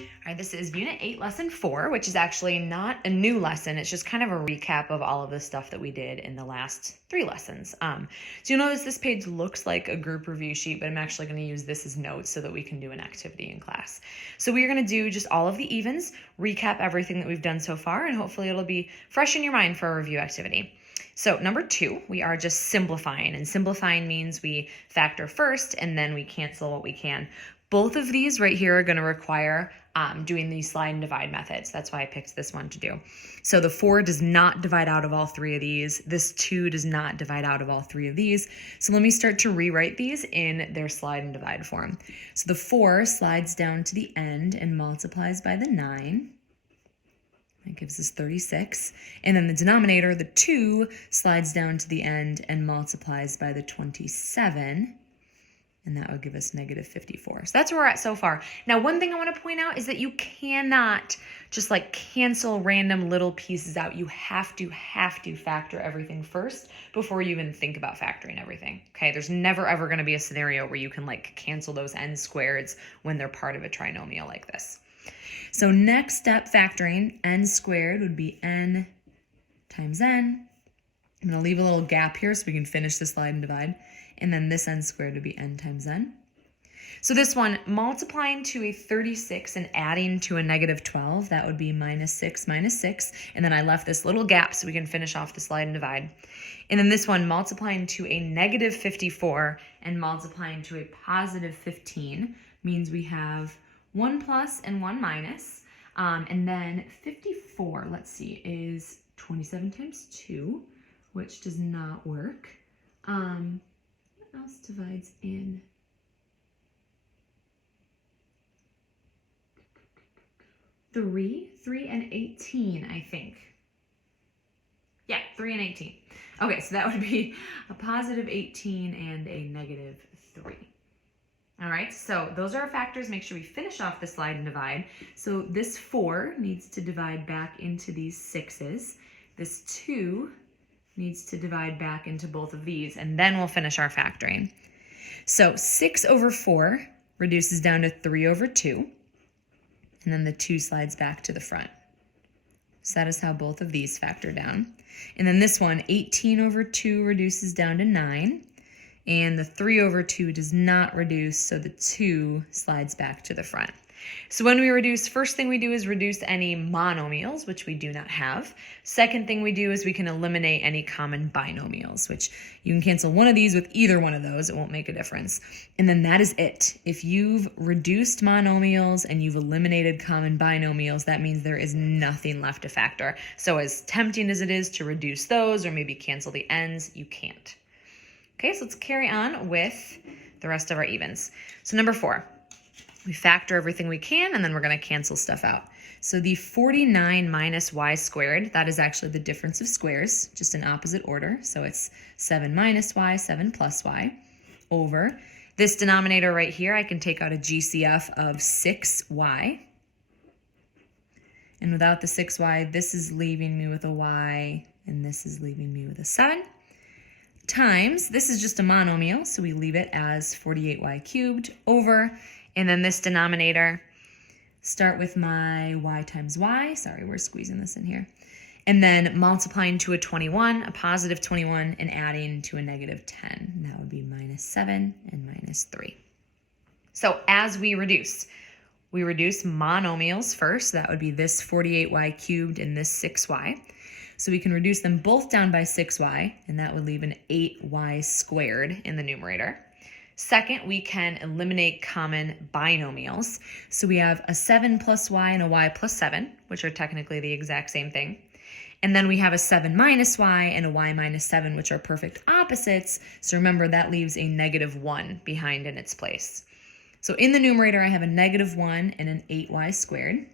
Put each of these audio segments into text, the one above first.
All right, this is Unit 8, Lesson 4, which is actually not a new lesson. It's just kind of a recap of all of the stuff that we did in the last 3 lessons. So you'll notice this page looks like a group review sheet, but I'm actually going to use this as notes so that we can do an activity in class. So we're going to do just all of the evens, recap everything that we've done so far, and hopefully it'll be fresh in your mind for a review activity. So number 2, we are just simplifying, and simplifying means we factor first and then we cancel what we can. Both of these right here are going to require doing these slide and divide methods. That's why I picked this one to do. So the 4 does not divide out of all 3 of these. This 2 does not divide out of all 3 of these. So let me start to rewrite these in their slide and divide form. So the 4 slides down to the end and multiplies by the 9. That gives us 36. And then the denominator, the 2, slides down to the end and multiplies by the 27. And that would give us negative 54. So that's where we're at so far. Now, one thing I want to point out is that you cannot just like cancel random little pieces out. You have to factor everything first before you even think about factoring everything. Okay, there's never ever going to be a scenario where you can like cancel those n squareds when they're part of a trinomial like this. So next step factoring, n squared would be n times n. I'm going to leave a little gap here so we can finish the slide and divide. And then this n squared would be n times n. So this one, multiplying to a 36 and adding to a negative 12, that would be minus 6. And then I left this little gap so we can finish off the slide and divide. And then this one, multiplying to a negative 54 and multiplying to a positive 15 means we have 1 plus and 1 minus. And then 54, let's see, is 27 times 2, which does not work. What else divides in? 3 and 18, I think. Yeah, 3 and 18. Okay, so that would be a positive 18 and a negative 3. All right, so those are our factors. Make sure we finish off the slide and divide. So this 4 needs to divide back into these 6s. This 2 needs to divide back into both of these, and then we'll finish our factoring. So 6 over 4 reduces down to 3 over 2, and then the 2 slides back to the front. So that is how both of these factor down. And then this one, 18 over 2 reduces down to 9, and the 3 over 2 does not reduce, so the 2 slides back to the front. So when we reduce, first thing we do is reduce any monomials, which we do not have. Second thing we do is we can eliminate any common binomials, which you can cancel one of these with either one of those. It won't make a difference. And then that is it. If you've reduced monomials and you've eliminated common binomials, that means there is nothing left to factor. So as tempting as it is to reduce those or maybe cancel the ends, you can't. Okay, so let's carry on with the rest of our evens. So number 4. We factor everything we can, and then we're going to cancel stuff out. So the 49 minus y squared, that is actually the difference of squares, just in opposite order. So it's 7 minus y, 7 plus y, over. This denominator right here, I can take out a GCF of 6y. And without the 6y, this is leaving me with a y, and this is leaving me with a 7. Times, this is just a monomial, so we leave it as 48y cubed, over. And then this denominator, start with my y times y. Sorry, we're squeezing this in here. And then multiplying to a 21, a positive 21, and adding to a negative 10. And that would be minus 7 and minus 3. So as we reduce monomials first. That would be this 48y cubed and this 6y. So we can reduce them both down by 6y, and that would leave an 8y squared in the numerator. Second, we can eliminate common binomials. So we have a 7 plus y and a y plus 7, which are technically the exact same thing. And then we have a 7 minus y and a y minus 7, which are perfect opposites. So remember, that leaves a negative 1 behind in its place. So in the numerator, I have a negative 1 and an 8y squared.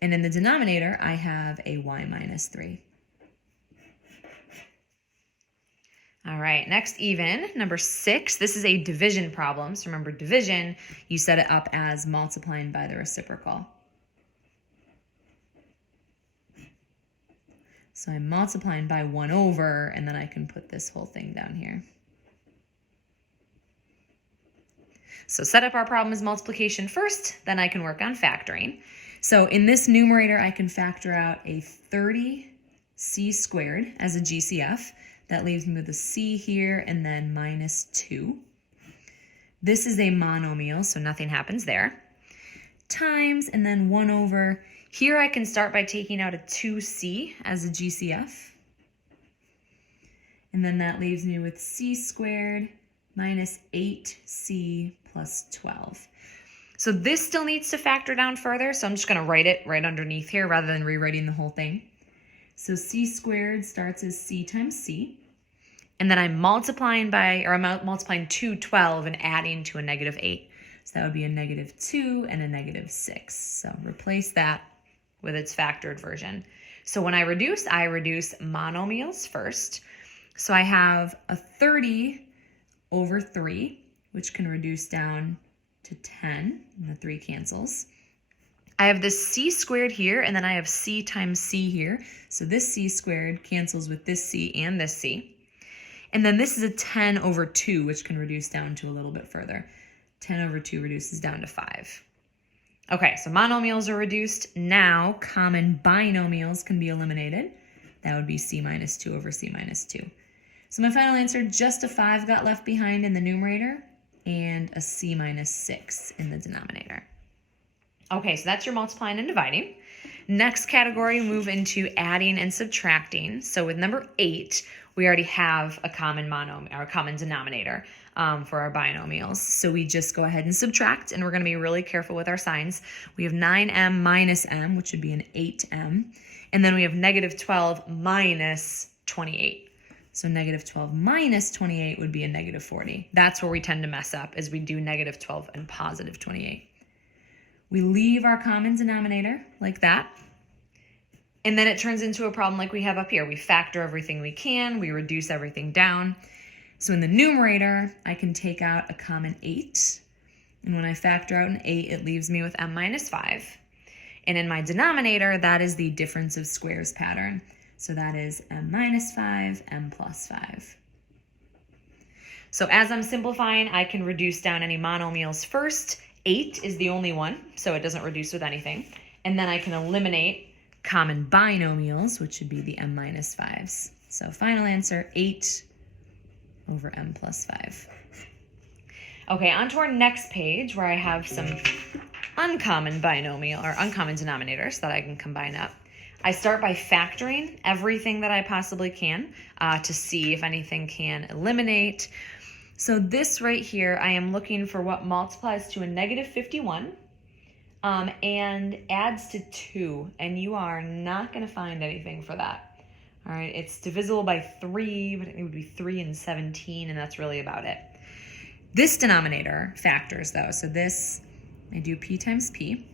And in the denominator, I have a y minus 3. All right, next even, number 6. This is a division problem. So remember, division, you set it up as multiplying by the reciprocal. So I'm multiplying by 1 over, and then I can put this whole thing down here. So set up our problem as multiplication first, then I can work on factoring. So in this numerator, I can factor out a 30c squared as a GCF. That leaves me with a c here and then minus 2. This is a monomial, so nothing happens there. Times and then 1 over. Here I can start by taking out a 2c as a GCF. And then that leaves me with c squared minus 8c plus 12. So this still needs to factor down further, so I'm just going to write it right underneath here rather than rewriting the whole thing. So c squared starts as c times c. And then I'm multiplying 2 12 and adding to a negative 8. So that would be a negative 2 and a negative 6. So replace that with its factored version. So when I reduce monomials first. So I have a 30 over 3, which can reduce down to 10, and the 3 cancels. I have this c squared here, and then I have c times c here. So this c squared cancels with this c and this c. And then this is a 10 over 2, which can reduce down to a little bit further. 10 over 2 reduces down to 5. Okay, so monomials are reduced. Now common binomials can be eliminated. That would be c minus 2 over c minus 2. So my final answer, just a 5 got left behind in the numerator and a c minus 6 in the denominator. Okay, so that's your multiplying and dividing. Next category, move into adding and subtracting. So with number 8, we already have a common denominator for our binomials. So we just go ahead and subtract, and we're going to be really careful with our signs. We have 9m minus m, which would be an 8m. And then we have negative 12 minus 28. So negative 12 minus 28 would be a negative 40. That's where we tend to mess up, is we do negative 12 and positive 28. We leave our common denominator like that. And then it turns into a problem like we have up here. We factor everything we can. We reduce everything down. So in the numerator, I can take out a common 8. And when I factor out an 8, it leaves me with m minus 5. And in my denominator, that is the difference of squares pattern. So that is m minus 5, m plus 5. So as I'm simplifying, I can reduce down any monomials first. 8 is the only one, so it doesn't reduce with anything. And then I can eliminate common binomials, which would be the m minus 5s. So final answer, 8 over m plus 5. Okay, on to our next page where I have some uncommon denominators that I can combine up. I start by factoring everything that I possibly can to see if anything can eliminate. So this right here, I am looking for what multiplies to a negative 51 and adds to 2, and you are not going to find anything for that. All right, it's divisible by 3, but it would be 3 and 17, and that's really about it. This denominator factors, though, so this, I do p times p.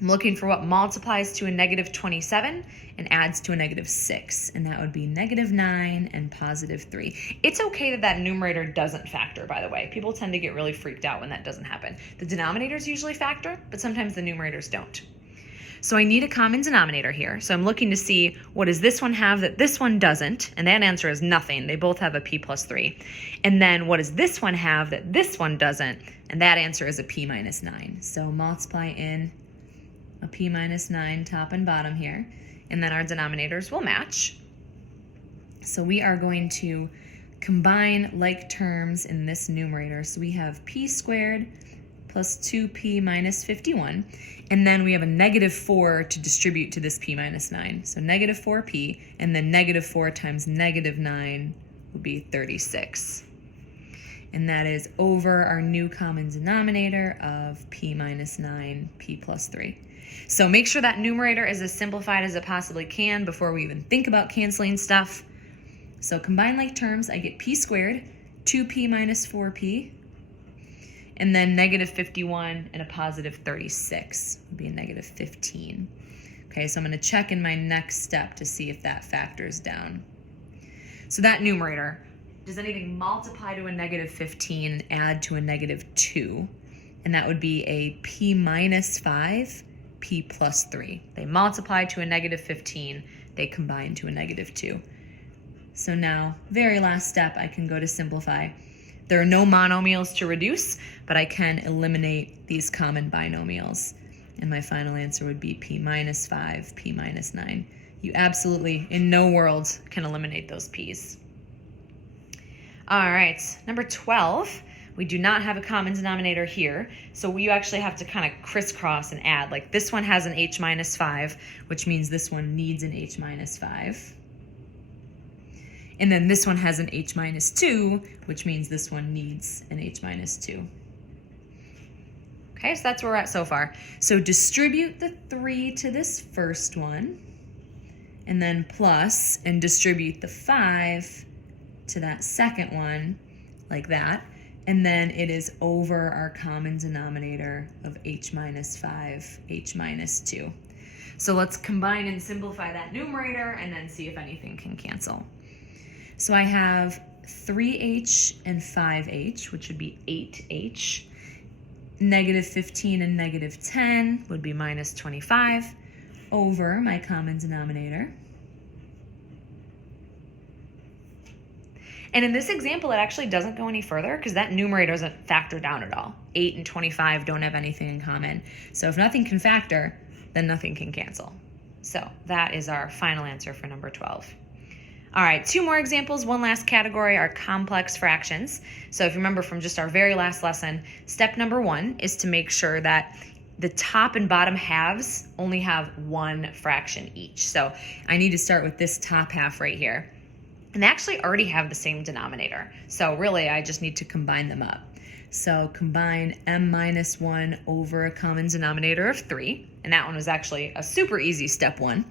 I'm looking for what multiplies to a negative 27 and adds to a negative 6, and that would be negative 9 and positive 3. It's okay that that numerator doesn't factor, by the way. People tend to get really freaked out when that doesn't happen. The denominators usually factor, but sometimes the numerators don't. So I need a common denominator here. So I'm looking to see what does this one have that this one doesn't, and that answer is nothing. They both have a p plus 3. And then what does this one have that this one doesn't, and that answer is a p minus 9. So multiply in a p minus 9 top and bottom here, and then our denominators will match. So we are going to combine like terms in this numerator. So we have p squared plus 2p minus 51, and then we have a negative 4 to distribute to this p minus 9. So negative 4p, and then negative 4 times negative 9 would be 36. And that is over our new common denominator of p minus 9, p plus 3. So make sure that numerator is as simplified as it possibly can before we even think about canceling stuff. So combine like terms, I get p squared, 2p minus 4p, and then negative 51 and a positive 36 would be a negative 15. Okay, so I'm going to check in my next step to see if that factors down. So that numerator, does anything multiply to a negative 15 and add to a negative 2? And that would be a p minus 5, p plus 3. They multiply to a negative 15, they combine to a negative 2. So now, very last step, I can go to simplify. There are no monomials to reduce, but I can eliminate these common binomials. And my final answer would be p minus 5, p minus 9. You absolutely, in no world, can eliminate those p's. All right, number 12. We do not have a common denominator here, so you actually have to kind of crisscross and add. Like this one has an h minus 5, which means this one needs an h minus 5. And then this one has an h minus 2, which means this one needs an h minus 2. Okay, so that's where we're at so far. So distribute the 3 to this first one, and then plus and distribute the 5 to that second one, like that. And then it is over our common denominator of h minus 5, h minus 2. So let's combine and simplify that numerator and then see if anything can cancel. So I have 3h and 5h, which would be 8h. Negative 15 and negative 10 would be minus 25 over my common denominator. And in this example, it actually doesn't go any further because that numerator doesn't factor down at all. 8 and 25 don't have anything in common. So if nothing can factor, then nothing can cancel. So that is our final answer for number 12. All right, 2 more examples. One last category are complex fractions. So if you remember from just our very last lesson, step number 1 is to make sure that the top and bottom halves only have one fraction each. So I need to start with this top half right here. And they actually already have the same denominator. So really, I just need to combine them up. So combine m minus 1 over a common denominator of 3. And that one was actually a super easy step 1.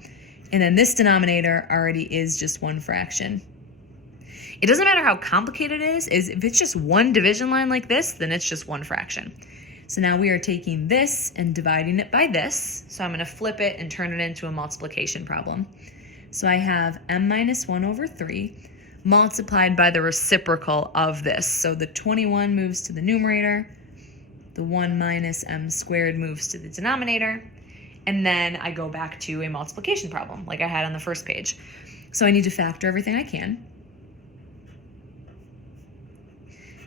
And then this denominator already is just one fraction. It doesn't matter how complicated it is if it's just one division line like this, then it's just one fraction. So now we are taking this and dividing it by this. So I'm going to flip it and turn it into a multiplication problem. So I have m minus 1 over 3 multiplied by the reciprocal of this. So the 21 moves to the numerator, the 1 minus m squared moves to the denominator, and then I go back to a multiplication problem like I had on the first page. So I need to factor everything I can.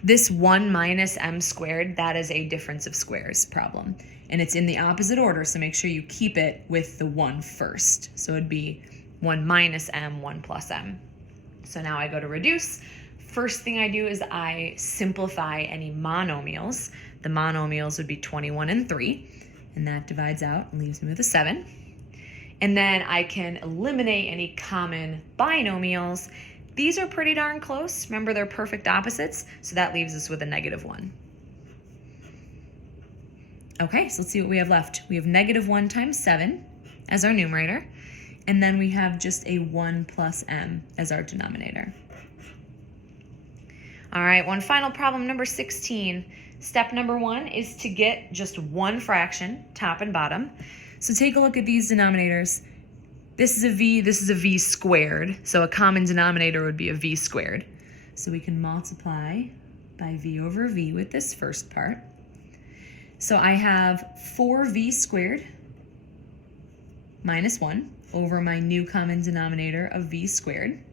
This 1 minus m squared, that is a difference of squares problem. And it's in the opposite order, so make sure you keep it with the 1 first. So it'd be 1 minus m, 1 plus m. So now I go to reduce. First thing I do is I simplify any monomials. The monomials would be 21 and 3, and that divides out and leaves me with a 7. And then I can eliminate any common binomials. These are pretty darn close. Remember, they're perfect opposites, so that leaves us with a negative 1. Okay, so let's see what we have left. We have negative 1 times 7 as our numerator, and then we have just a 1 plus m as our denominator. All right, one final problem, number 16. Step number 1 is to get just one fraction, top and bottom. So take a look at these denominators. This is a v, this is a v squared. So a common denominator would be a v squared. So we can multiply by v over v with this first part. So I have 4v squared minus 1 over my new common denominator of v squared.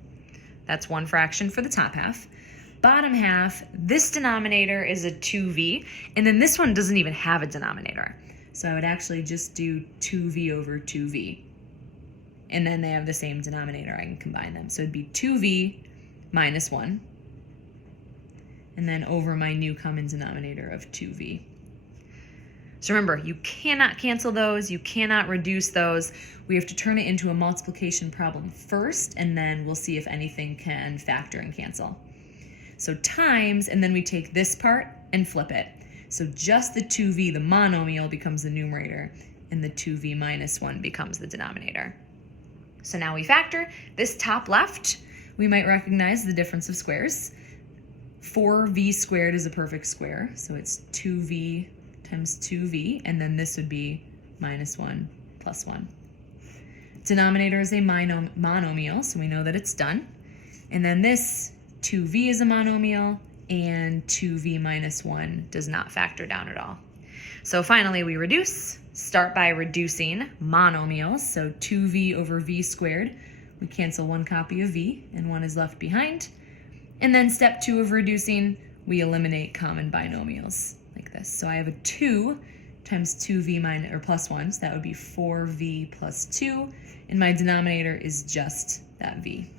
That's one fraction for the top half. Bottom half, this denominator is a 2v, and then this one doesn't even have a denominator. So I would actually just do 2v over 2v. And then they have the same denominator, I can combine them. So it'd be 2v minus 1, and then over my new common denominator of 2v. So remember, you cannot cancel those, you cannot reduce those. We have to turn it into a multiplication problem first, and then we'll see if anything can factor and cancel. So times, and then we take this part and flip it. So just the 2v, the monomial, becomes the numerator, and the 2v minus 1 becomes the denominator. So now we factor. This top left, we might recognize the difference of squares. 4v squared is a perfect square, so it's 2v times 2v, and then this would be minus 1 plus 1. Denominator is a monomial, so we know that it's done. And then this 2v is a monomial, and 2v minus 1 does not factor down at all. So finally we reduce. Start by reducing monomials, so 2v over v squared. We cancel one copy of v, and 1 is left behind. And then step 2 of reducing, we eliminate common binomials like this. So I have a 2 times 2v minus, or plus 1, so that would be 4v plus 2, and my denominator is just that v.